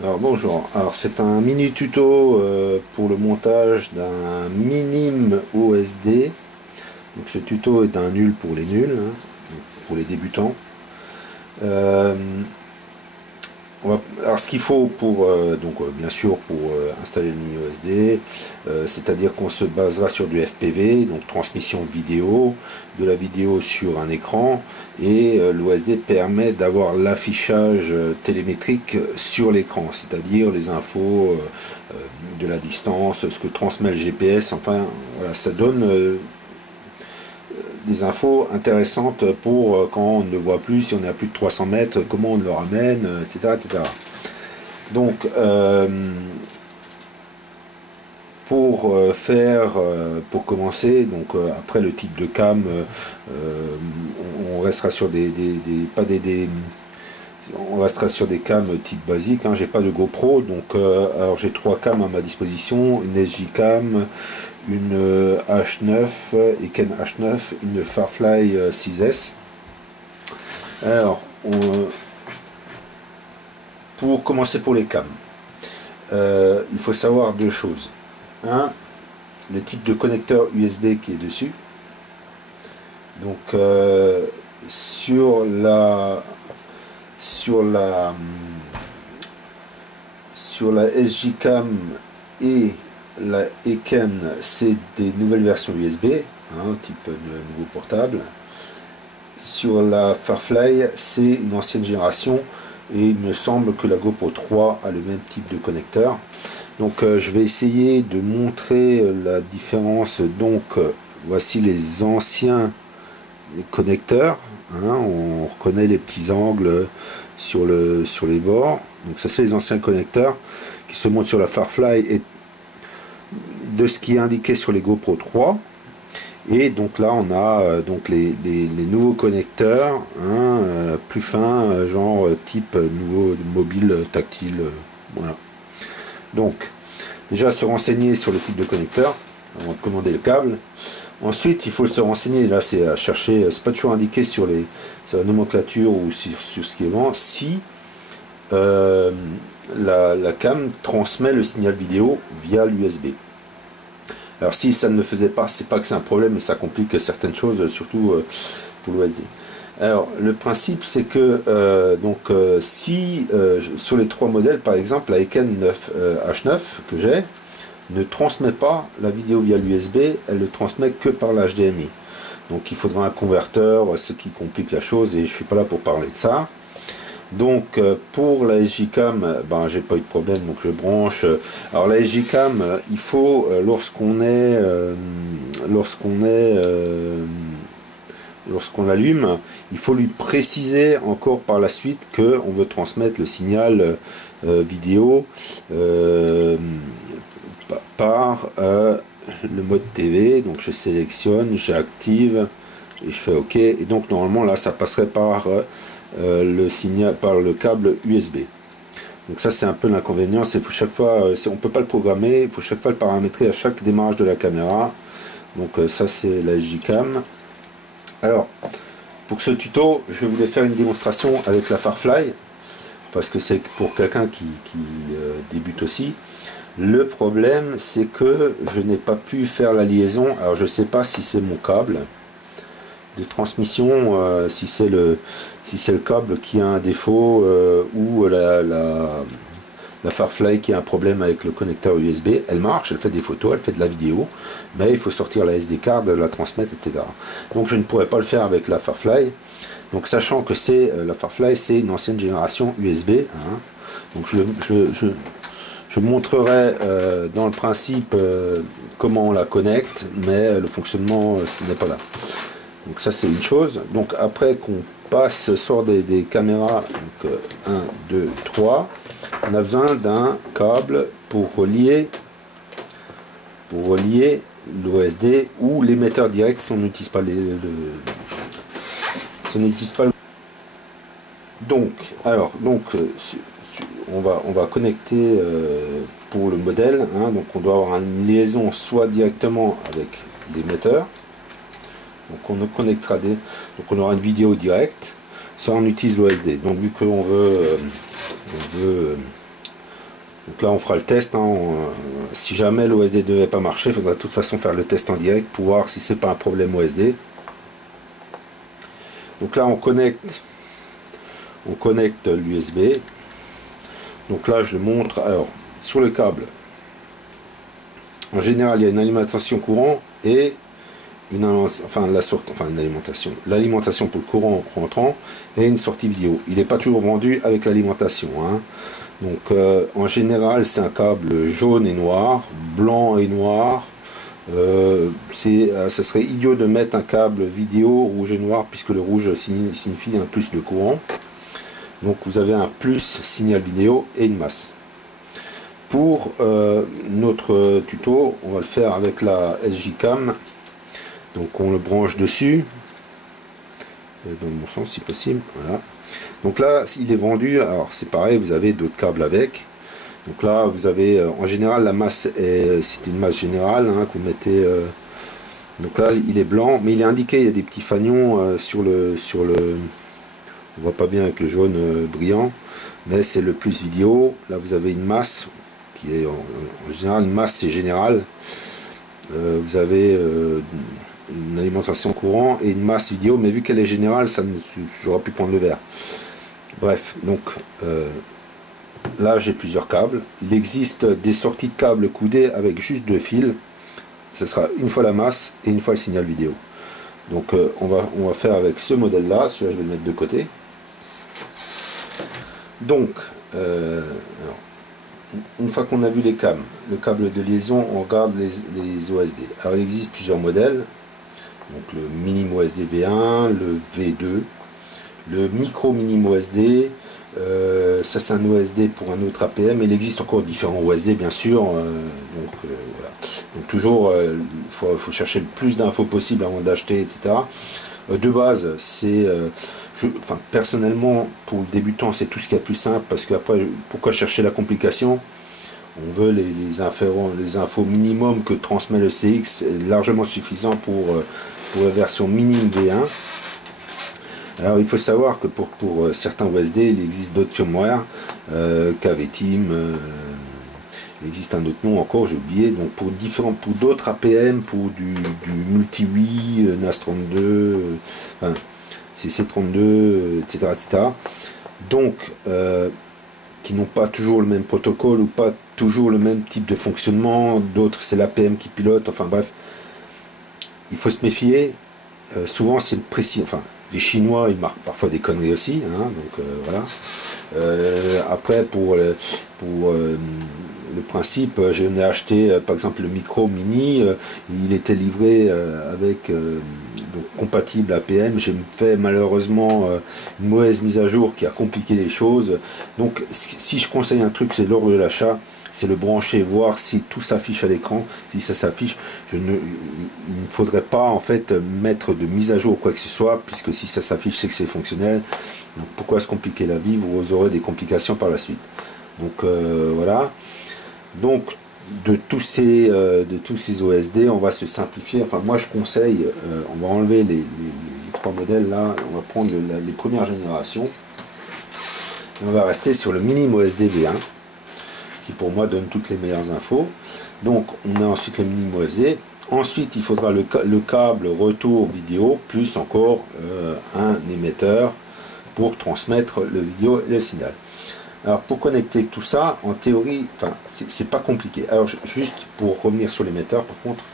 Alors bonjour, alors c'est un mini tuto pour le montage d'un minime OSD. Donc ce tuto est un nul pour les nuls, hein, pour les débutants. Euh, alors ce qu'il faut pour bien sûr pour installer le mini OSD, c'est-à-dire qu'on se basera sur du FPV, donc transmission vidéo, de la vidéo sur un écran, et l'OSD permet d'avoir l'affichage télémétrique sur l'écran, c'est-à-dire les infos de la distance, ce que transmet le GPS, enfin voilà, ça donne des infos intéressantes pour quand on ne voit plus, si on est à plus de 300 mètres, comment on le ramène, etc., etc. Donc, pour commencer, donc après le type de cam, on restera sur on restera sur des cams type basique. Hein. J'ai pas de GoPro, donc alors j'ai trois cams à ma disposition, une SJ Cam, une H9 et Ken H9, une Firefly 6S. Alors, pour commencer pour les cams, il faut savoir deux choses. Un, le type de connecteur USB qui est dessus. Donc sur la SJ Cam et la Eken, c'est des nouvelles versions USB, hein, type de nouveau portable. Sur la Firefly, c'est une ancienne génération et il me semble que la GoPro 3 a le même type de connecteur. Donc je vais essayer de montrer la différence. Donc voici les anciens connecteurs, hein, on reconnaît les petits angles sur les bords. Donc ça c'est les anciens connecteurs qui se montrent sur la Firefly et de ce qui est indiqué sur les GoPro 3. Et donc là on a donc les nouveaux connecteurs, hein, plus fins, genre type nouveau mobile tactile, voilà. Donc déjà se renseigner sur le type de connecteur avant de commander le câble. Ensuite il faut se renseigner, là c'est à chercher, c'est pas toujours indiqué sur la nomenclature ou sur ce qui est vent, si la cam transmet le signal vidéo via l'USB. Alors si ça ne le faisait pas, c'est pas que c'est un problème, mais ça complique certaines choses, surtout pour l'OSD. Alors le principe c'est que si sur les trois modèles, par exemple la Eken H9 que j'ai ne transmet pas la vidéo via l'USB, elle le transmet que par l'HDMI. Donc il faudra un converteur, ce qui complique la chose, et je suis pas là pour parler de ça. Donc pour la SJ-Cam, ben, j'ai pas eu de problème, donc je branche. Alors la SJ-Cam, il faut lorsqu'on l'allume, il faut lui préciser encore par la suite qu'on veut transmettre le signal vidéo par le mode TV. Donc je sélectionne, j'active et je fais OK. Et donc normalement là ça passerait par le signal, par le câble USB. Donc ça c'est un peu l'inconvénient, c'est faut chaque fois, on peut pas le programmer, il faut chaque fois le paramétrer à chaque démarrage de la caméra. Donc ça c'est la SJ-Cam. Alors pour ce tuto, je voulais faire une démonstration avec la Firefly parce que c'est pour quelqu'un qui débute aussi. Le problème c'est que je n'ai pas pu faire la liaison. Alors je sais pas si c'est mon câble de transmission, si c'est le câble qui a un défaut ou la Firefly qui a un problème avec le connecteur USB. Elle marche, elle fait des photos, elle fait de la vidéo, mais il faut sortir la SD card, la transmettre, etc. Donc je ne pourrais pas le faire avec la Firefly. Donc sachant que c'est la Firefly, c'est une ancienne génération USB, hein. Donc je montrerai dans le principe comment on la connecte, mais le fonctionnement ce n'est pas là. Donc ça c'est une chose. Donc après qu'on sort des caméras, donc 1, 2, 3, on a besoin d'un câble pour relier l'OSD ou l'émetteur direct si on n'utilise pas donc on va connecter pour le modèle, hein, donc on doit avoir une liaison soit directement avec l'émetteur. Donc on connectera donc on aura une vidéo directe, soit on utilise l'OSD. Donc vu qu'on veut Donc là on fera le test, hein. Si jamais l'OSD ne devait pas marcher, il faudra de toute façon faire le test en direct pour voir si c'est pas un problème OSD. Donc là on connecte l'USB. Donc là je le montre. Alors sur le câble, en général il y a une alimentation courant et l'alimentation pour le courant rentrant et une sortie vidéo. Il n'est pas toujours vendu avec l'alimentation, hein. Donc en général c'est un câble jaune et noir, blanc et noir. Ce serait idiot de mettre un câble vidéo rouge et noir puisque le rouge signifie un plus de courant. Donc vous avez un plus signal vidéo et une masse. Pour notre tuto, on va le faire avec la SJ-Cam. Donc on le branche dessus, dans le bon sens si possible, voilà. Donc là, il est vendu, alors c'est pareil, vous avez d'autres câbles avec. Donc là, vous avez, en général, la masse, c'est une masse générale, hein, que vous mettez... donc là, il est blanc, mais il est indiqué, il y a des petits fanions sur le... On voit pas bien avec le jaune brillant, mais c'est le plus vidéo. Là, vous avez une masse, qui est en général, une masse, c'est général. Vous avez... une alimentation courant et une masse vidéo, mais vu qu'elle est générale, j'aurais pu prendre le vert. Bref, donc là j'ai plusieurs câbles. Il existe des sorties de câbles coudées avec juste 2 fils. Ce sera une fois la masse et une fois le signal vidéo. Donc on va faire avec ce modèle là. Celui-là je vais le mettre de côté. Donc alors, une fois qu'on a vu les câbles, le câble de liaison, on regarde les OSD. Alors il existe plusieurs modèles. Donc le minimo OSD V1, le V2, le micro minimo OSD, ça c'est un OSD pour un autre APM. Il existe encore différents OSD bien sûr, voilà. Donc toujours il faut chercher le plus d'infos possible avant d'acheter, etc. De base c'est, personnellement pour le débutant c'est tout ce qu'il y a de plus simple, parce qu'après pourquoi chercher la complication? On veut les infos minimum que transmet le CX, largement suffisant pour la version minime V1. Alors il faut savoir que pour certains OSD, il existe d'autres firmware, KVTeam, il existe un autre nom encore, j'ai oublié. Donc pour d'autres APM, pour du multi-Wii, NAS32, CC32, etc., etc. Donc qui n'ont pas toujours le même protocole ou pas toujours le même type de fonctionnement. D'autres c'est l'APM qui pilote, enfin bref, il faut se méfier. Souvent c'est le précis, enfin les Chinois ils marquent parfois des conneries aussi, hein, donc voilà. Après pour le principe, je n'ai acheté par exemple le micro mini, il était livré avec donc compatible APM. J'ai fait malheureusement une mauvaise mise à jour qui a compliqué les choses. Donc si je conseille un truc, c'est lors de l'achat, c'est le brancher, voir si tout s'affiche à l'écran. Si ça s'affiche, il ne faudrait pas en fait mettre de mise à jour ou quoi que ce soit, puisque si ça s'affiche, c'est que c'est fonctionnel. Donc pourquoi se compliquer la vie? Vous aurez des complications par la suite. Donc voilà. Donc de tous ces OSD, on va se simplifier. Enfin moi je conseille, on va enlever les 3 modèles là, on va prendre les premières générations. Et on va rester sur le minimo OSD V1, qui pour moi donne toutes les meilleures infos. Donc on a ensuite le minimo OSD. Ensuite il faudra le câble retour vidéo, plus encore un émetteur pour transmettre le vidéo et le signal. Alors pour connecter tout ça, en théorie, enfin c'est pas compliqué. Alors juste pour revenir sur l'émetteur, par contre,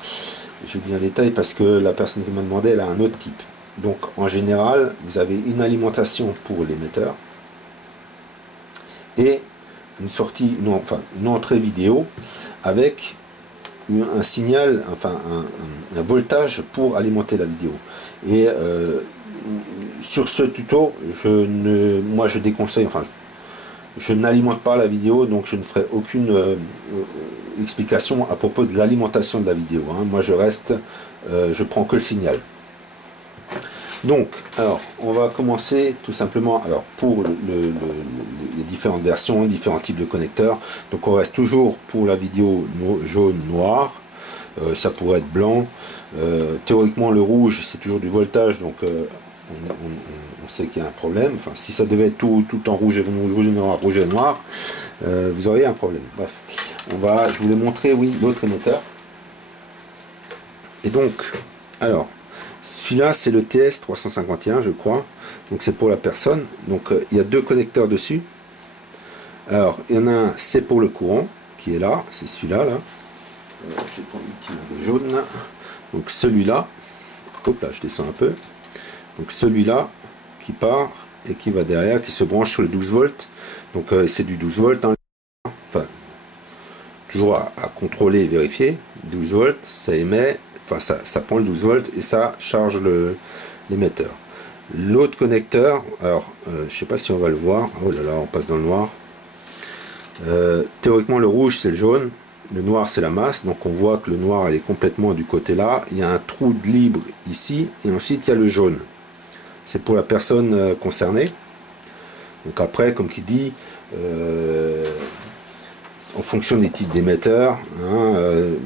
j'ai oublié un détail parce que la personne qui m'a demandé, elle a un autre type. Donc en général, vous avez une alimentation pour l'émetteur et une sortie, une entrée vidéo avec un signal, enfin un voltage pour alimenter la vidéo. Et sur ce tuto, moi je déconseille, enfin je n'alimente pas la vidéo, donc je ne ferai aucune explication à propos de l'alimentation de la vidéo, hein. Moi je reste, je prends que le signal. Donc, alors, on va commencer tout simplement, alors pour les différentes versions, différents types de connecteurs. Donc on reste toujours pour la vidéo jaune-noir, ça pourrait être blanc. Théoriquement le rouge c'est toujours du voltage, donc on sait qu'il y a un problème. Enfin, si ça devait être tout en rouge et noir, vous auriez un problème. Bref, je voulais montrer, oui, l'autre émetteur. Et donc, alors, celui-là, c'est le TS351, je crois. Donc, c'est pour la personne. Donc, il y a deux connecteurs dessus. Alors, il y en a un, c'est pour le courant, qui est là. C'est celui-là, là. Je vais prendre une petite jaune, là. Donc, celui-là. Hop là, je descends un peu. Donc, celui-là, qui part et qui va derrière, qui se branche sur le 12 volts. Donc, c'est du 12 volts, hein. Enfin, toujours à contrôler et vérifier. 12 volts, ça émet. Enfin, ça prend le 12 volts et ça charge l'émetteur. L'autre connecteur, alors je ne sais pas si on va le voir. Oh là là, on passe dans le noir. Théoriquement, le rouge c'est le jaune, le noir c'est la masse. Donc on voit que le noir elle est complètement du côté là. Il y a un trou de libre ici et ensuite il y a le jaune. C'est pour la personne concernée. Donc après, comme qui dit, en fonction des types d'émetteurs, hein,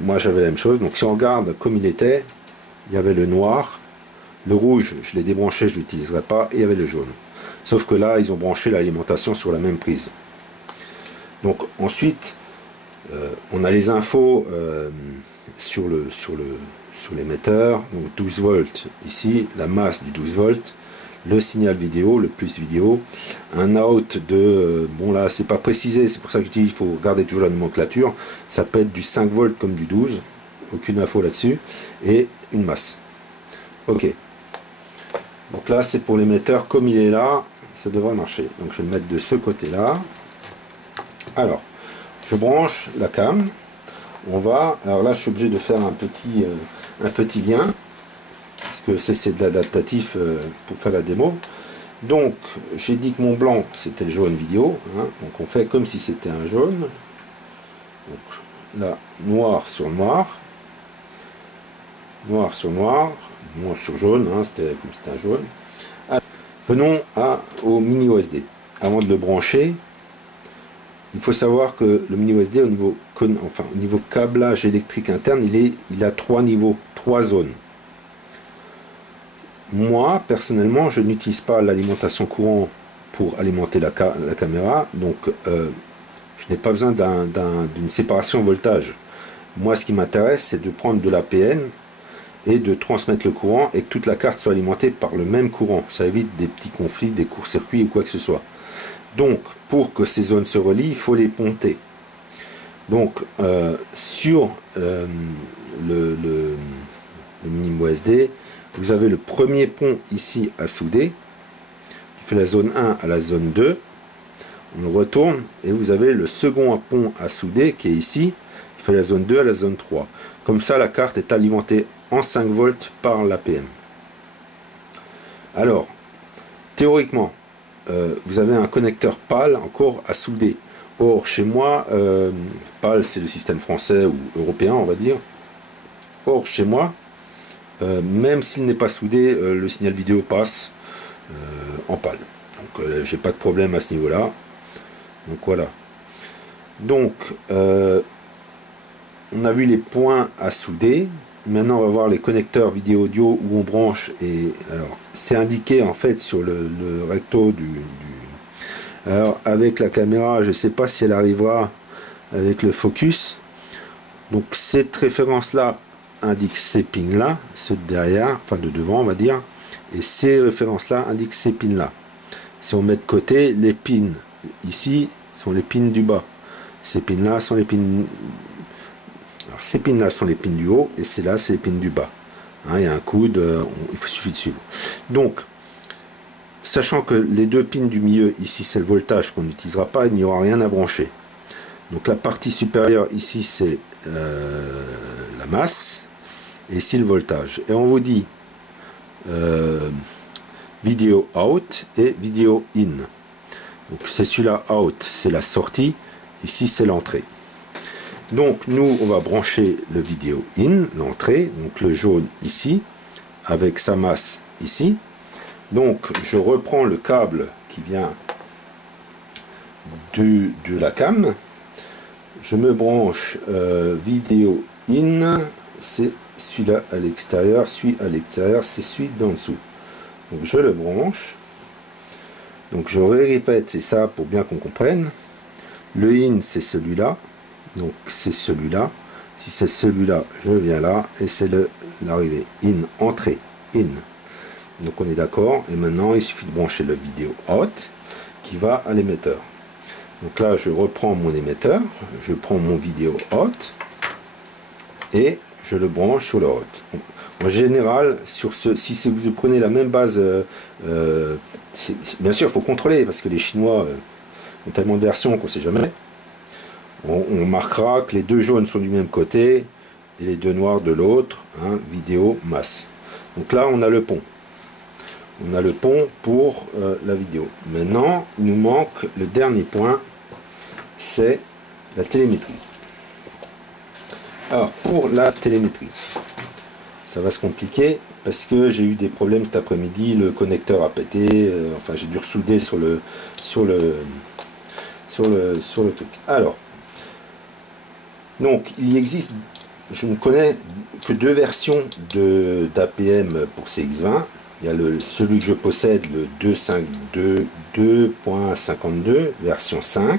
moi j'avais la même chose. Donc si on regarde comme il était, il y avait le noir, le rouge je l'ai débranché, je ne l'utiliserai pas, et il y avait le jaune. Sauf que là ils ont branché l'alimentation sur la même prise. Donc ensuite on a les infos sur l'émetteur. Donc 12 volts ici, la masse du 12 volts, le signal vidéo, le plus vidéo, un out de, bon là c'est pas précisé, c'est pour ça que je dis il faut regarder toujours la nomenclature, ça peut être du 5 volts comme du 12, aucune info là-dessus, et une masse. Ok, donc là c'est pour l'émetteur, comme il est là, ça devrait marcher. Donc je vais le mettre de ce côté là. Alors, je branche la cam, alors là je suis obligé de faire un petit lien, parce que c'est de l'adaptatif pour faire la démo. Donc j'ai dit que mon blanc c'était le jaune vidéo, hein, donc on fait comme si c'était un jaune. Donc là, noir sur noir, noir sur noir, noir sur jaune, hein, c'était comme c'était un jaune. Alors, venons au mini OSD. Avant de le brancher, il faut savoir que le mini OSD au niveau câblage électrique interne, il a 3 niveaux, 3 zones. Moi, personnellement, je n'utilise pas l'alimentation courant pour alimenter la caméra, donc je n'ai pas besoin d'une séparation voltage. Moi, ce qui m'intéresse, c'est de prendre de l'APN et de transmettre le courant et que toute la carte soit alimentée par le même courant. Ça évite des petits conflits, des courts-circuits ou quoi que ce soit. Donc, pour que ces zones se relient, il faut les ponter. Donc, sur le mini OSD, vous avez le premier pont ici à souder, qui fait la zone 1 à la zone 2. On le retourne et vous avez le second pont à souder qui est ici, qui fait la zone 2 à la zone 3. Comme ça, la carte est alimentée en 5 volts par l'APM. Alors, théoriquement, vous avez un connecteur PAL encore à souder. Or, chez moi, PAL c'est le système français ou européen, on va dire. Or, chez moi, même s'il n'est pas soudé, le signal vidéo passe en PAL. Donc j'ai pas de problème à ce niveau là. Donc voilà. Donc on a vu les points à souder. Maintenant on va voir les connecteurs vidéo audio où on branche. Et alors c'est indiqué en fait sur le recto alors avec la caméra, je sais pas si elle arrivera avec le focus. Donc cette référence là indique ces pins là, ceux de derrière, enfin de devant on va dire, et ces références là indiquent ces pins là. Si on met de côté, les pins ici sont les pins du bas, ces pins là sont les pins, alors ces pins là sont les pins du haut et c'est là c'est les pins du bas, hein, il y a un coude, il suffit de suivre. Donc sachant que les deux pins du milieu ici c'est le voltage qu'on n'utilisera pas, il n'y aura rien à brancher. Donc la partie supérieure ici c'est la masse, et ici le voltage. Et on vous dit vidéo out et vidéo in. Donc c'est celui-là out, c'est la sortie, ici c'est l'entrée. Donc nous on va brancher le vidéo in, l'entrée, donc le jaune ici, avec sa masse ici. Donc je reprends le câble qui vient de la cam, je me branche vidéo in, c'est celui-là à l'extérieur, celui à l'extérieur, c'est celui d'en dessous. Donc je le branche. Donc je répète, c'est ça pour bien qu'on comprenne. Le in c'est celui-là. Donc c'est celui-là. Si c'est celui-là, je viens là. Et c'est l'arrivée. In, entrée. In. Donc on est d'accord. Et maintenant il suffit de brancher le vidéo out qui va à l'émetteur. Donc là je reprends mon émetteur. Je prends mon vidéo out. Et je le branche sur le out. En général, si vous prenez la même base, bien sûr, il faut contrôler, parce que les Chinois ont tellement de versions qu'on ne sait jamais. On marquera que les deux jaunes sont du même côté, et les deux noirs de l'autre, hein, vidéo, masse. Donc là, on a le pont. On a le pont pour la vidéo. Maintenant, il nous manque le dernier point, c'est la télémétrie. Alors, pour la télémétrie, ça va se compliquer parce que j'ai eu des problèmes cet après-midi, le connecteur a pété, enfin j'ai dû ressouder sur le truc. Alors, donc il existe, je ne connais que deux versions d'APM pour CX20. Il y a celui que je possède, le 2.52 version 5,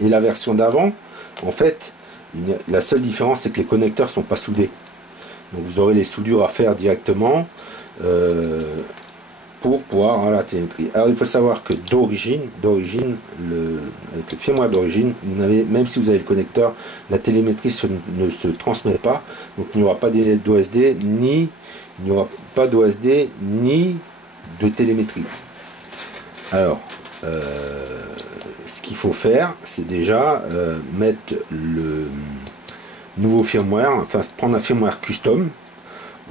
et la version d'avant, en fait, la seule différence c'est que les connecteurs sont pas soudés. Donc vous aurez les soudures à faire directement pour pouvoir avoir la télémétrie. Alors il faut savoir que d'origine, avec le firmware d'origine, même si vous avez le connecteur, la télémétrie ne se transmet pas. Donc il n'y aura pas d'OSD, ni de télémétrie. Alors ce qu'il faut faire, c'est déjà mettre le nouveau firmware, enfin prendre un firmware custom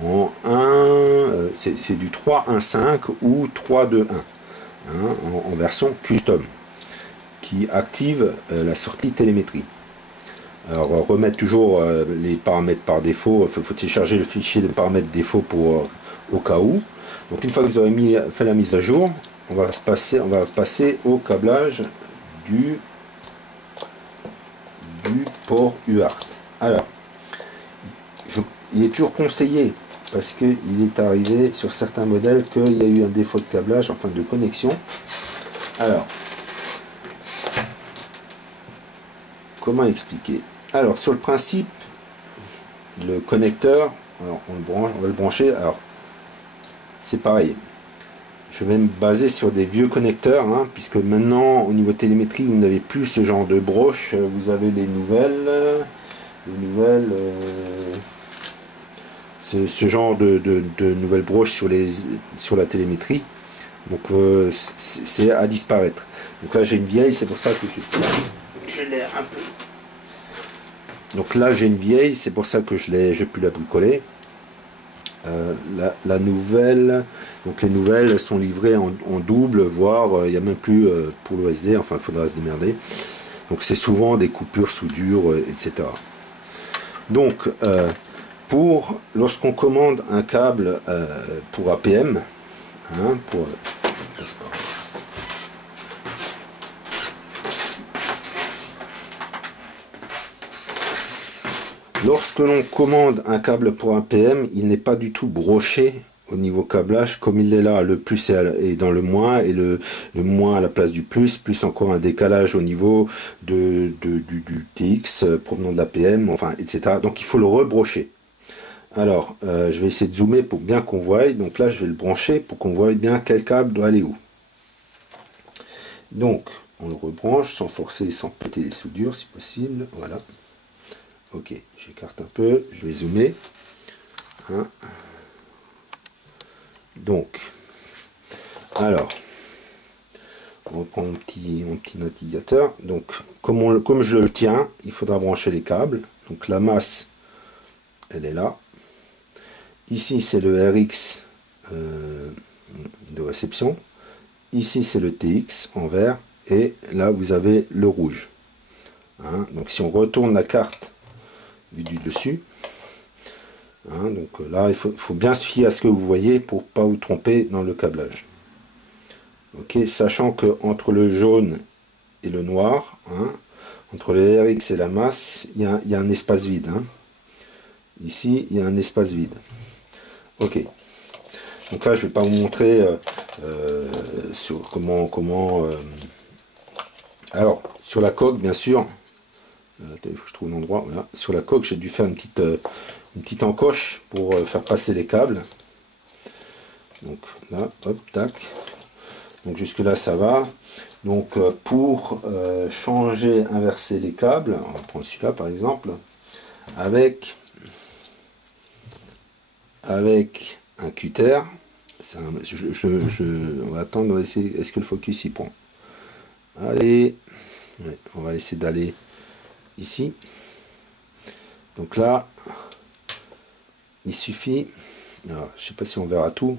en 1, c'est du 3.1.5 ou 3.2.1, hein, en version custom, qui active la sortie télémétrie. Alors remettre toujours les paramètres par défaut, il faut télécharger le fichier de paramètres défaut pour au cas où. Donc une fois que vous aurez fait la mise à jour, on va passer au câblage du port UART. Alors, il est toujours conseillé, parce qu'il est arrivé sur certains modèles qu'il y a eu un défaut de câblage, enfin de connexion. Alors, comment expliquer? Alors, sur le principe, le connecteur, alors on va le brancher, alors c'est pareil. Je vais me baser sur des vieux connecteurs, hein, puisque maintenant, au niveau télémétrie, vous n'avez plus ce genre de broche. Vous avez les nouvelles, ce genre de nouvelles broches sur la télémétrie. Donc, c'est à disparaître. Donc là, j'ai une vieille, c'est pour ça que je l'ai un peu. Donc là, j'ai une vieille, c'est pour ça que je peux la bricoler. La nouvelle, donc les nouvelles sont livrées en double, voire il n'y a même plus pour l'OSD, enfin il faudra se démerder. Donc c'est souvent des coupures, soudures, etc. Donc lorsqu'on commande un câble pour APM, hein, lorsque l'on commande un câble pour APM, il n'est pas du tout broché au niveau câblage comme il est là. Le plus est dans le moins et le moins à la place du plus encore un décalage au niveau du TX provenant de l'APM, enfin, etc. Donc il faut le rebrocher. Alors, je vais essayer de zoomer pour bien qu'on voie. Donc là, je vais le brancher pour qu'on voie bien quel câble doit aller où. Donc, on le rebranche sans forcer, sans péter les soudures si possible. Voilà. Ok, j'écarte un peu, je vais zoomer. Hein. Donc, alors, on reprend mon petit navigateur. Donc, comme je le tiens, il faudra brancher les câbles. Donc, la masse, elle est là. Ici, c'est le RX de réception. Ici, c'est le TX en vert. Et là, vous avez le rouge. Hein. Donc, si on retourne la carte vue du dessus, hein, donc là, il faut bien se fier à ce que vous voyez pour pas vous tromper dans le câblage. Ok, sachant que entre le jaune et le noir, hein, entre le RX et la masse, il y a un espace vide. Hein. Ici, il y a un espace vide. Ok. Donc là, je vais pas vous montrer sur alors, sur la coque, bien sûr, il faut que je trouve l'endroit, voilà. Sur la coque, j'ai dû faire une petite encoche pour faire passer les câbles. Donc là, hop, tac. Donc jusque là, ça va. Donc pour changer, inverser les câbles, on va prendre celui-là par exemple, avec un cutter. On va attendre, on va essayer, est-ce que le focus y prend? Allez, ouais, on va essayer d'aller ici. Donc là, il suffit, alors, je sais pas si on verra tout,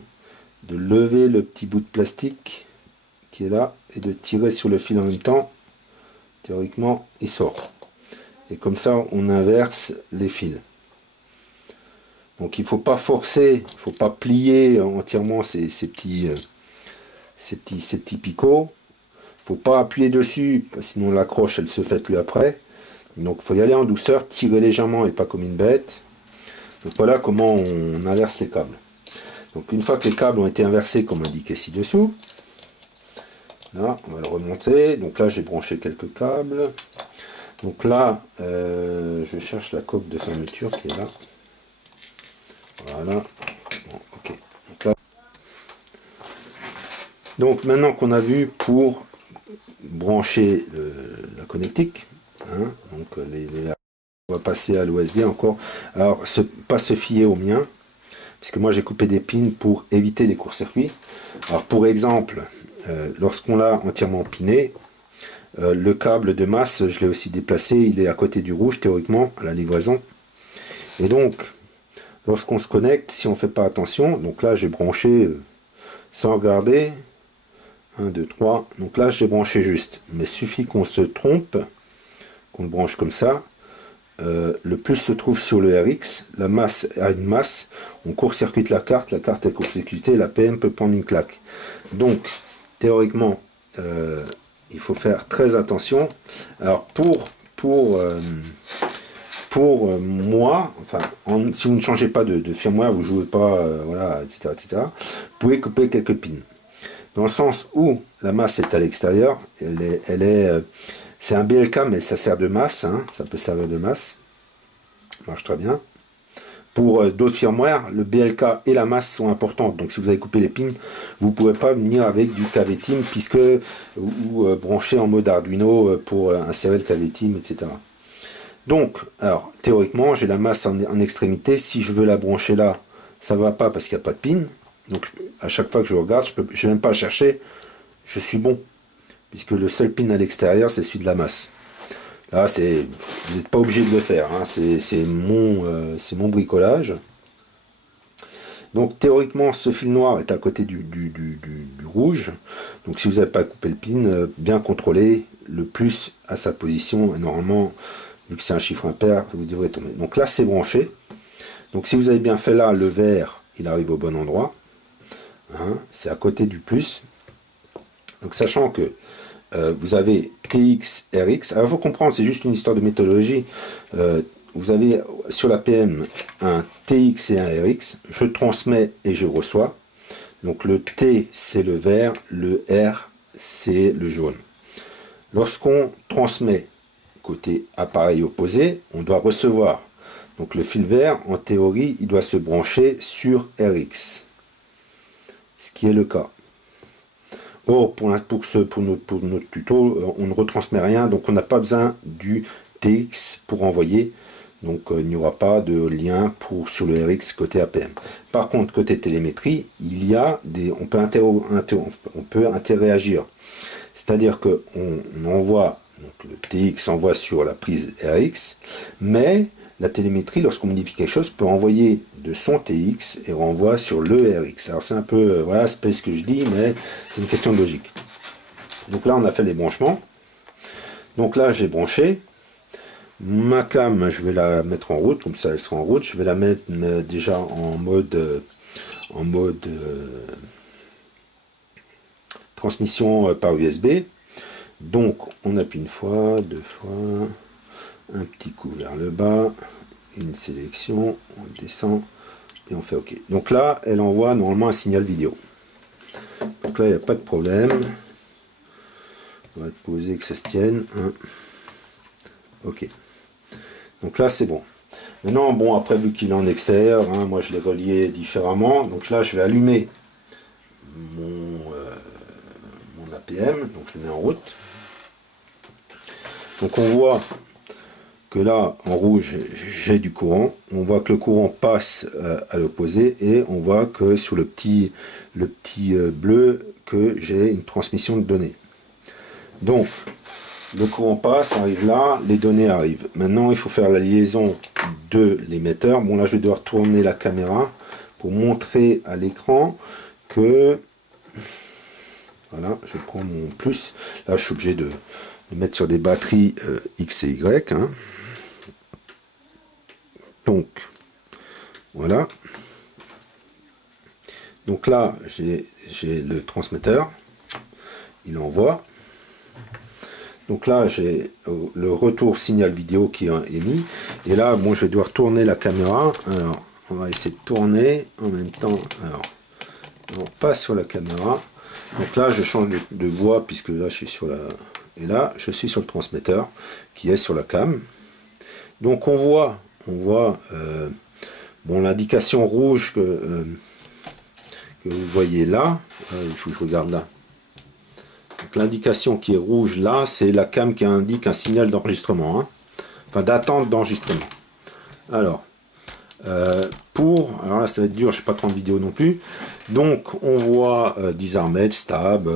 de lever le petit bout de plastique qui est là et de tirer sur le fil en même temps. Théoriquement, il sort. Et comme ça, on inverse les fils. Donc il ne faut pas forcer, il ne faut pas plier entièrement ces petits picots. Il ne faut pas appuyer dessus, sinon l'accroche elle se fait plus après. Donc il faut y aller en douceur, tirer légèrement et pas comme une bête. Donc voilà comment on inverse les câbles. Donc une fois que les câbles ont été inversés comme indiqué ci-dessous, là on va le remonter. Donc là j'ai branché quelques câbles. Donc là je cherche la coque de fermeture qui est là. Voilà. Bon, ok. Donc maintenant qu'on a vu pour brancher la connectique, hein, donc on va passer à l'OSD encore. Alors pas se fier au mien, puisque moi j'ai coupé des pins pour éviter les courts-circuits. Alors pour exemple, lorsqu'on l'a entièrement piné, le câble de masse, je l'ai aussi déplacé, il est à côté du rouge théoriquement à la livraison. Et donc lorsqu'on se connecte, si on ne fait pas attention, donc là j'ai branché sans regarder, 1, 2, 3, donc là j'ai branché juste, mais suffit qu'on se trompe, qu'on le branche comme ça, le plus se trouve sur le RX, la masse a une masse, on court-circuite la carte est court-circuitée, la PM peut prendre une claque. Donc théoriquement, il faut faire très attention. Alors pour moi, enfin, si vous ne changez pas de firmware, vous ne jouez pas, voilà, etc., etc., vous pouvez couper quelques pins. Dans le sens où la masse est à l'extérieur, c'est un BLK, mais ça sert de masse, hein, ça peut servir de masse, ça marche très bien. Pour d'autres firmware, le BLK et la masse sont importantes, donc si vous avez coupé les pins, vous ne pouvez pas venir avec du KV-Team, ou brancher en mode Arduino pour insérer le KV-Team, etc. Donc, alors, théoriquement, j'ai la masse en extrémité. Si je veux la brancher là, ça ne va pas parce qu'il n'y a pas de pin. Donc, à chaque fois que je regarde, je n'ai même pas à chercher. Je suis bon. Puisque le seul pin à l'extérieur, c'est celui de la masse. Là, vous n'êtes pas obligé de le faire. Hein. C'est mon bricolage. Donc, théoriquement, ce fil noir est à côté du rouge. Donc, si vous n'avez pas coupé le pin, bien contrôler le plus à sa position. Et normalement, vu que c'est un chiffre impair, vous devrez tomber. Donc là, c'est branché. Donc si vous avez bien fait là, le vert, il arrive au bon endroit. Hein, c'est à côté du plus. Donc sachant que vous avez TX, RX. Alors il faut comprendre, c'est juste une histoire de méthodologie. Vous avez sur la PM un TX et un RX. Je transmets et je reçois. Donc le T, c'est le vert. Le R, c'est le jaune. Lorsqu'on transmet côté appareil opposé, on doit recevoir. Donc le fil vert, en théorie, il doit se brancher sur RX. Ce qui est le cas. Or, pour notre tuto, on ne retransmet rien, donc on n'a pas besoin du TX pour envoyer. Donc il n'y aura pas de lien sur le RX côté APM. Par contre, côté télémétrie, il y a on peut interréagir. C'est-à-dire qu'on envoie, donc le TX envoie sur la prise RX, mais la télémétrie, lorsqu'on modifie quelque chose, peut envoyer de son TX et renvoie sur le RX. Alors c'est un peu, voilà, c'est ce que je dis, mais c'est une question de logique. Donc là, on a fait les branchements. Donc là, j'ai branché. Ma cam, je vais la mettre en route, comme ça elle sera en route. Je vais la mettre déjà en mode transmission par USB. Donc on appuie une fois, deux fois, un petit coup vers le bas, une sélection, on descend, et on fait OK. Donc là, elle envoie normalement un signal vidéo. Donc là, il n'y a pas de problème. On va poser que ça se tienne. Hein. OK. Donc là, c'est bon. Maintenant, bon, après, vu qu'il est en extérieur, hein, moi je l'ai relié différemment. Donc là, je vais allumer mon APM. Donc je le mets en route. Donc on voit que là, en rouge, j'ai du courant. On voit que le courant passe à l'opposé. Et on voit que sur le petit bleu, que j'ai une transmission de données. Donc, le courant passe, arrive là, les données arrivent. Maintenant, il faut faire la liaison de l'émetteur. Bon, là, je vais devoir tourner la caméra pour montrer à l'écran que... Voilà, je prends mon plus. Là, je suis obligé de mettre sur des batteries X et Y. Hein. Donc, voilà. Donc là, j'ai le transmetteur. Il envoie. Donc là, j'ai le retour signal vidéo qui est émis. Et là, bon, je vais devoir tourner la caméra. Alors, on va essayer de tourner en même temps. Alors, on passe sur la caméra. Donc là, je change de voie puisque là, je suis sur la... Et là, je suis sur le transmetteur qui est sur la cam. Donc on voit bon, l'indication rouge que vous voyez là. Il faut que je regarde là. L'indication qui est rouge là, c'est la cam qui indique un signal d'enregistrement, hein. Enfin d'attente d'enregistrement. Alors, alors là ça va être dur, je n'ai pas 30 vidéos non plus. Donc on voit Disarmed, Stab,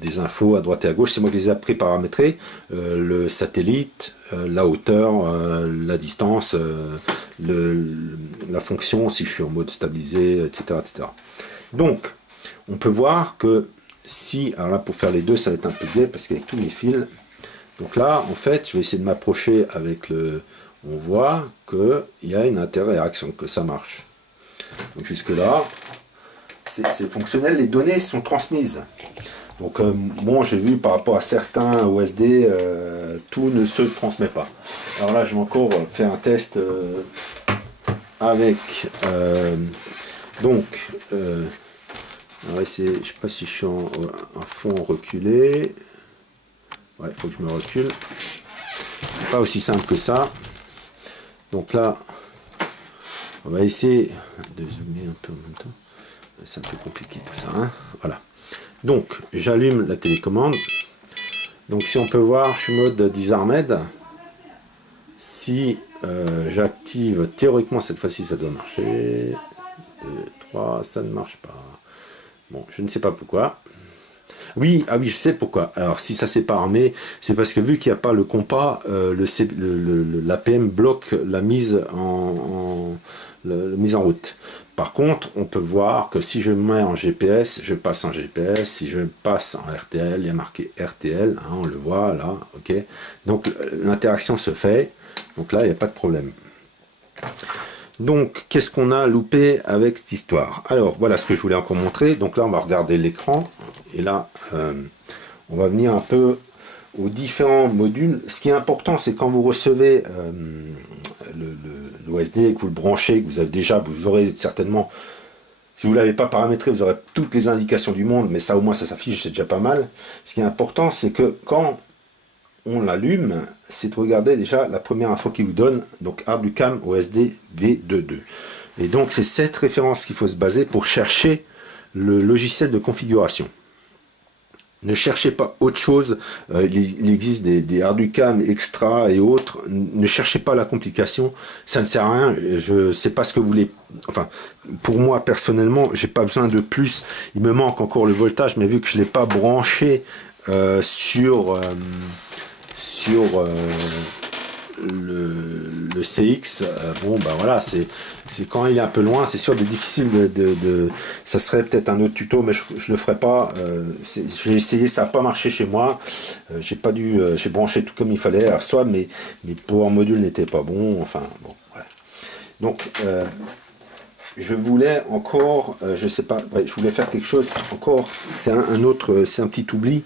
des infos à droite et à gauche, c'est moi qui les ai pré-paramétrés, le satellite, la hauteur, la distance, la fonction si je suis en mode stabilisé, etc., etc. Donc on peut voir que si, alors là pour faire les deux ça va être un peu gai parce qu'avec tous mes fils, donc là en fait je vais essayer de m'approcher avec le, on voit qu'il y a une interréaction, que ça marche. Donc jusque là c'est fonctionnel, les données sont transmises. Donc bon, j'ai vu par rapport à certains OSD, tout ne se transmet pas. Alors là je vais encore faire un test avec donc on va essayer, je sais pas si je suis en fond reculé. Ouais, il faut que je me recule. Pas aussi simple que ça. Donc là, on va essayer de zoomer un peu en même temps. C'est un peu compliqué tout ça. Hein, voilà. Donc, j'allume la télécommande. Donc, si on peut voir, je suis mode Disarmed. Si j'active, théoriquement, cette fois-ci, ça doit marcher. 2, 3, ça ne marche pas. Bon, je ne sais pas pourquoi. Oui, ah oui, je sais pourquoi. Alors, si ça s'est pas armé, c'est parce que vu qu'il n'y a pas le compas, l'APM bloque la mise en route. Par contre, on peut voir que si je mets en GPS, je passe en GPS. Si je passe en RTL, il y a marqué RTL, hein, on le voit là, ok. Donc, l'interaction se fait. Donc là, il n'y a pas de problème. Donc, qu'est-ce qu'on a loupé avec cette histoire? Alors, voilà ce que je voulais encore montrer. Donc là, on va regarder l'écran. Et là, on va venir un peu aux différents modules. Ce qui est important, c'est quand vous recevez l'OSD, que vous le branchez, que vous avez déjà, vous aurez certainement, si vous ne l'avez pas paramétré, vous aurez toutes les indications du monde, mais ça au moins ça s'affiche, c'est déjà pas mal. Ce qui est important, c'est que quand on l'allume, c'est de regarder déjà la première info qu'il vous donne, donc Arducam OSD V22. Et donc c'est cette référence qu'il faut se baser pour chercher le logiciel de configuration. Ne cherchez pas autre chose, il existe des Arducam extra et autres, ne cherchez pas la complication, ça ne sert à rien, je ne sais pas ce que vous voulez, enfin, pour moi personnellement, j'ai pas besoin de plus, il me manque encore le voltage, mais vu que je ne l'ai pas branché sur le CX, bon ben voilà, c'est quand il est un peu loin, c'est sûr, difficile ça serait peut-être un autre tuto, mais je le ferai pas. J'ai essayé, ça n'a pas marché chez moi. J'ai branché tout comme il fallait. Alors, soit mes power modules n'étaient pas bons, enfin bon. Ouais. Donc je voulais encore, je sais pas, ouais, je voulais faire quelque chose encore. C'est un petit oubli.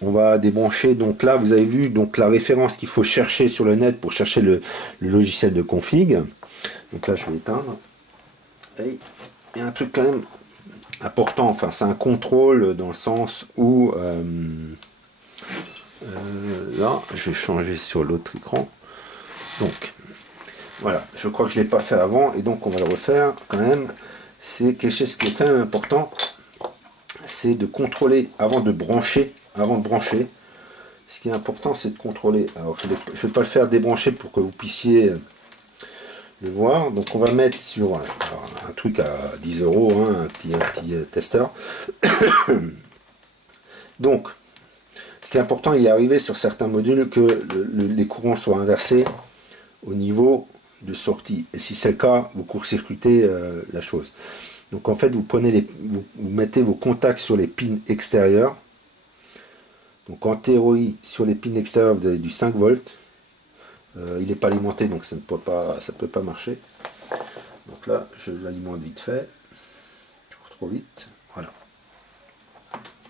On va débrancher, donc là vous avez vu donc la référence qu'il faut chercher sur le net pour chercher le logiciel de config. Donc là je vais éteindre. Et il y a un truc quand même important, enfin c'est un contrôle dans le sens où là je vais changer sur l'autre écran, donc voilà, je crois que je ne l'ai pas fait avant et donc on va le refaire quand même. C'est quelque chose qui est quand même important, c'est de contrôler avant de brancher. Ce qui est important, c'est de contrôler. Alors je ne vais pas le faire débrancher pour que vous puissiez le voir. Donc on va mettre sur un truc à 10 €, hein, un petit testeur. Donc ce qui est important, il est arrivé sur certains modules que les courants soient inversés au niveau de sortie. Et si c'est le cas, vous court-circuitez la chose. Donc en fait, vous prenez vous mettez vos contacts sur les pins extérieurs. Donc en théorie, sur les pins extérieurs, vous avez du 5 volts. Il n'est pas alimenté, donc ça ne peut pas marcher. Donc là, je l'alimente vite fait. Trop vite. Voilà.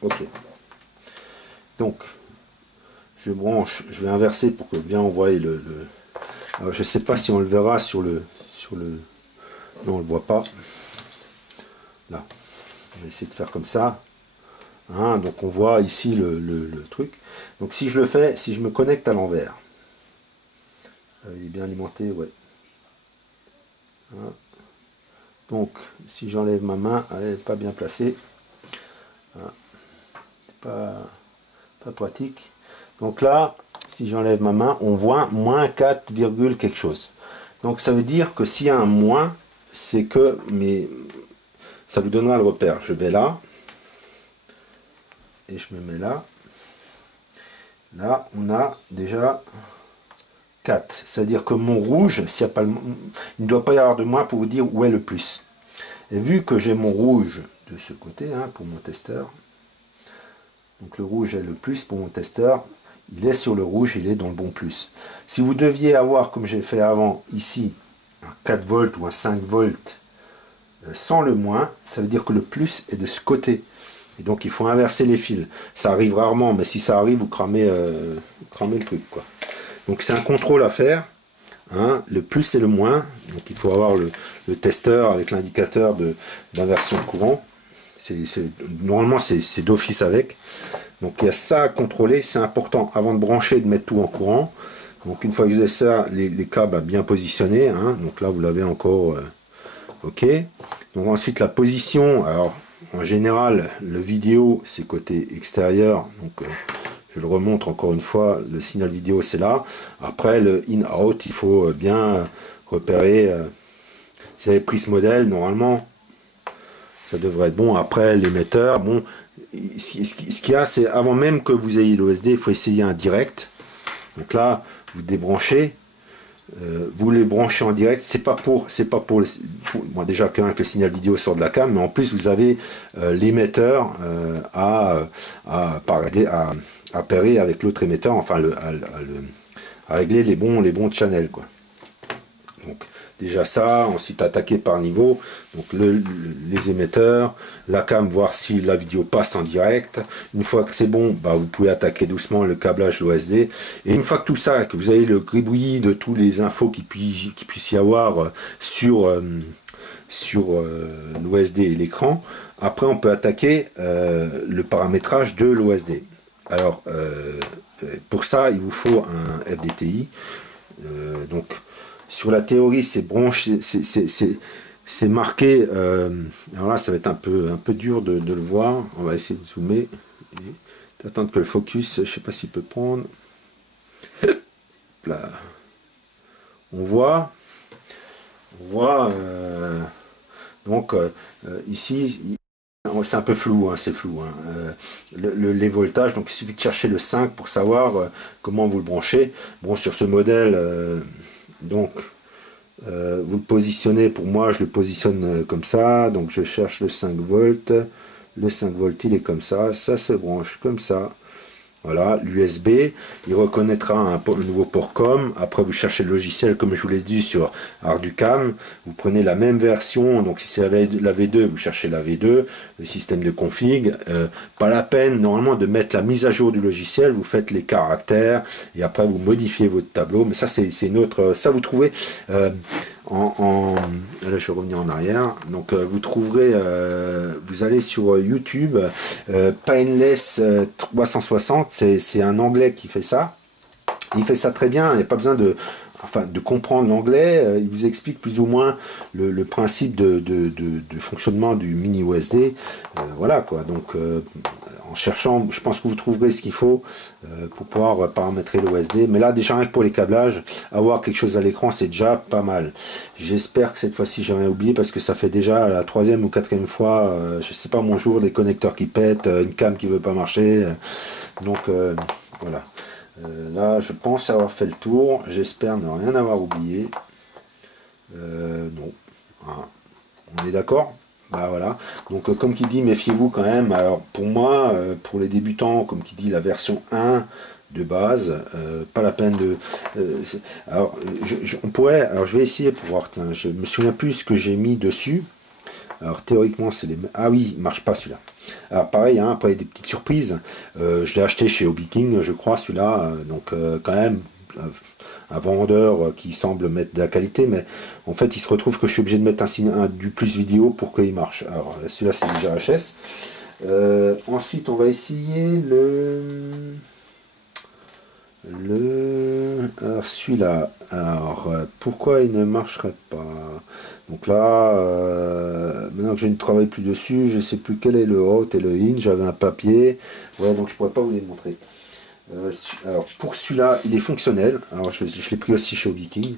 Ok. Donc, je branche, je vais inverser pour que bien on voie le. Alors, je ne sais pas si on le verra sur le. Non, on le voit pas. Là, on va essayer de faire comme ça. Hein, donc on voit ici le truc. Donc si je le fais, si je me connecte à l'envers, il est bien alimenté, ouais. Hein. Donc si j'enlève ma main, elle n'est pas bien placée. Hein. Pas pratique. Donc là, si j'enlève ma main, on voit moins 4, quelque chose. Donc ça veut dire que s'il y a un moins, c'est que ça vous donnera le repère. Je vais là. Et je me mets là. Là, on a déjà 4. C'est-à-dire que mon rouge, s'il y a pas il ne doit pas y avoir de moins pour vous dire où est le plus. Et vu que j'ai mon rouge de ce côté, hein, pour mon testeur, donc le rouge est le plus pour mon testeur, il est sur le rouge, il est dans le bon plus. Si vous deviez avoir, comme j'ai fait avant, ici, un 4 volts ou un 5 volts sans le moins, ça veut dire que le plus est de ce côté. Et donc il faut inverser les fils. Ça arrive rarement, mais si ça arrive, vous cramez le truc, quoi. Donc c'est un contrôle à faire. Hein, le plus et le moins. Donc il faut avoir le testeur avec l'indicateur d'inversion de courant. Normalement c'est d'office avec. Donc il y a ça à contrôler. C'est important avant de brancher, de mettre tout en courant. Donc une fois que vous avez ça, les câbles bien positionnés. Hein, donc là vous l'avez encore. Ok. Donc ensuite la position. Alors en général, le vidéo, c'est côté extérieur, donc je le remontre encore une fois, le signal vidéo, c'est là. Après, le in-out, il faut bien repérer. Si vous avez pris ce modèle, normalement, ça devrait être bon. Après, l'émetteur, bon, ce qu'il y a, c'est avant même que vous ayez l'OSD, il faut essayer un direct. Donc là, vous débranchez. Vous les branchez en direct, c'est pas pour moi déjà que le signal vidéo sort de la cam, mais en plus vous avez l'émetteur à pairer avec l'autre émetteur, enfin à régler les bons channels, quoi. Donc déjà ça, ensuite attaquer par niveau, donc les émetteurs, la cam, voir si la vidéo passe en direct. Une fois que c'est bon, bah, vous pouvez attaquer doucement le câblage l'OSD. Et une fois que tout ça, que vous avez le gribouillis de tous les infos qui puisse y avoir sur l'OSD et l'écran, après on peut attaquer le paramétrage de l'OSD. Alors pour ça, il vous faut un FDTI. Donc sur la théorie, c'est branché, c'est marqué. Alors là, ça va être un peu dur de le voir. On va essayer de zoomer. Attendre que le focus, je ne sais pas s'il peut prendre. Là. On voit. Donc ici, c'est un peu flou, hein, c'est flou. Hein. Les voltages, donc il suffit de chercher le 5 pour savoir comment vous le branchez. Bon, sur ce modèle. Donc vous le positionnez, pour moi je le positionne comme ça, donc je cherche le 5 volts, le 5 volts il est comme ça se branche comme ça, voilà, l'USB, il reconnaîtra un nouveau port COM, après vous cherchez le logiciel comme je vous l'ai dit sur Arducam, vous prenez la même version, donc si c'est la V2, vous cherchez la V2, le système de config, pas la peine normalement de mettre la mise à jour du logiciel, vous faites les caractères, et après vous modifiez votre tableau, mais ça c'est une autre, ça vous trouvez, Là, je vais revenir en arrière. Donc, vous trouverez, vous allez sur YouTube, Painless 360, c'est un Anglais qui fait ça. Il fait ça très bien, il n'y a pas besoin de comprendre l'anglais, il vous explique plus ou moins le principe de fonctionnement du mini USB. Voilà quoi, donc en cherchant, je pense que vous trouverez ce qu'il faut pour pouvoir paramétrer le USB. Mais là, déjà rien que pour les câblages, avoir quelque chose à l'écran, c'est déjà pas mal. J'espère que cette fois-ci, j'ai rien oublié parce que ça fait déjà la 3e ou 4e fois, je sais pas mon jour, des connecteurs qui pètent, une cam qui veut pas marcher. Donc voilà. Là, je pense avoir fait le tour. J'espère ne rien avoir oublié. Non. Ah, on est d'accord? Bah voilà. Donc, comme qui dit, méfiez-vous quand même. Alors, pour moi, pour les débutants, comme qui dit, la version 1 de base, pas la peine de... alors, on pourrait... Alors, je vais essayer pour voir. Tiens, je me souviens plus ce que j'ai mis dessus. Alors théoriquement c'est les... Ah oui, il marche pas celui-là. Alors pareil, hein, après des petites surprises. Je l'ai acheté chez Hobby King, je crois, celui-là. Donc quand même, un vendeur qui semble mettre de la qualité, mais en fait il se retrouve que je suis obligé de mettre du plus vidéo pour qu'il marche. Alors celui-là c'est déjà HS. Ensuite on va essayer alors celui-là, alors pourquoi il ne marcherait pas? Donc là, maintenant que je ne travaille plus dessus, je ne sais plus quel est le out et le in, j'avais un papier, ouais, donc je pourrais pas vous les montrer. Alors pour celui-là, il est fonctionnel, alors je l'ai pris aussi chez Hobby King.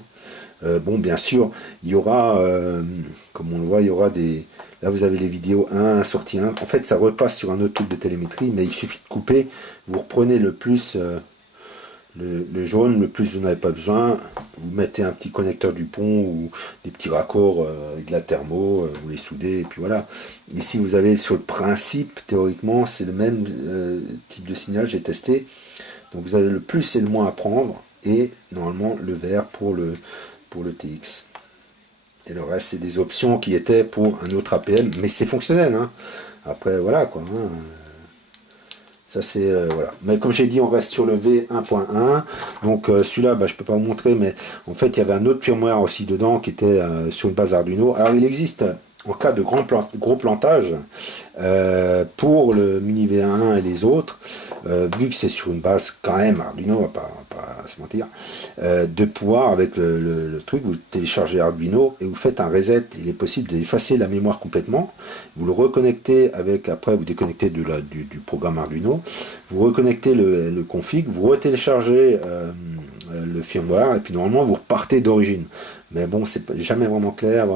Bon, bien sûr, il y aura, comme on le voit, il y aura des... Là, vous avez les vidéos 1, sortie 1. En fait, ça repasse sur un autre truc de télémétrie, mais il suffit de couper. Vous reprenez le plus... le jaune, le plus vous n'avez pas besoin, vous mettez un petit connecteur du pont ou des petits raccords avec de la thermo, vous les soudez et puis voilà. Ici vous avez sur le principe, théoriquement c'est le même type de signal, j'ai testé. Donc vous avez le plus et le moins à prendre et normalement le vert pour le TX. Et le reste c'est des options qui étaient pour un autre APM, mais c'est fonctionnel. Hein. Après voilà quoi. Hein. Ça c'est voilà. Mais comme j'ai dit, on reste sur le V1.1. Donc celui-là, bah, je peux pas vous montrer, mais en fait il y avait un autre firmware aussi dedans qui était sur une base Arduino. Alors il existe en cas de gros plantage pour le Mini V1 et les autres, vu que c'est sur une base quand même Arduino, on va pas se mentir, de pouvoir avec le truc, vous téléchargez Arduino et vous faites un reset. Il est possible d'effacer la mémoire complètement, vous le reconnectez avec, après vous déconnectez du programme Arduino, vous reconnectez le config, vous retéléchargez le firmware et puis normalement vous repartez d'origine. Mais bon, c'est jamais vraiment clair.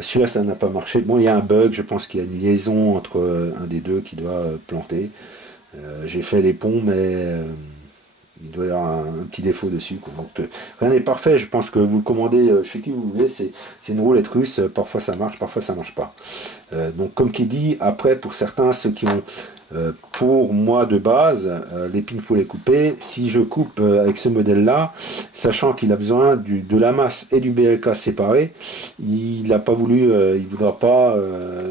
Celui-là, ça n'a pas marché. Bon, il y a un bug, je pense qu'il y a une liaison entre un des deux qui doit planter. J'ai fait les ponts, mais il doit y avoir un petit défaut dessus. Quoi. Donc, rien n'est parfait. Je pense que vous le commandez chez qui vous voulez. C'est une roulette russe. Parfois ça marche, parfois ça marche pas. Donc, comme qui dit, après, pour certains, ceux qui ont... pour moi de base, les pins faut les couper. Si je coupe avec ce modèle là, sachant qu'il a besoin de la masse et du BLK séparés, il n'a pas voulu, il voudra pas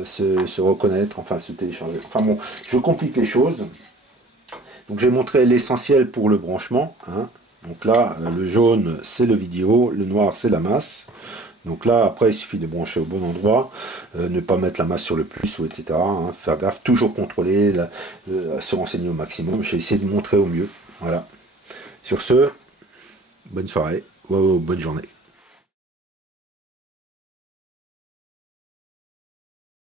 se reconnaître, enfin se télécharger. Enfin bon, je complique les choses. Donc j'ai montré l'essentiel pour le branchement. Hein. Donc là, le jaune c'est le vidéo, le noir c'est la masse. Donc là, après, il suffit de brancher au bon endroit, ne pas mettre la masse sur le plus, ou etc. Hein, faire gaffe, toujours contrôler, se renseigner au maximum. J'ai essayé de montrer au mieux. Voilà. Sur ce, bonne soirée, ou bonne journée.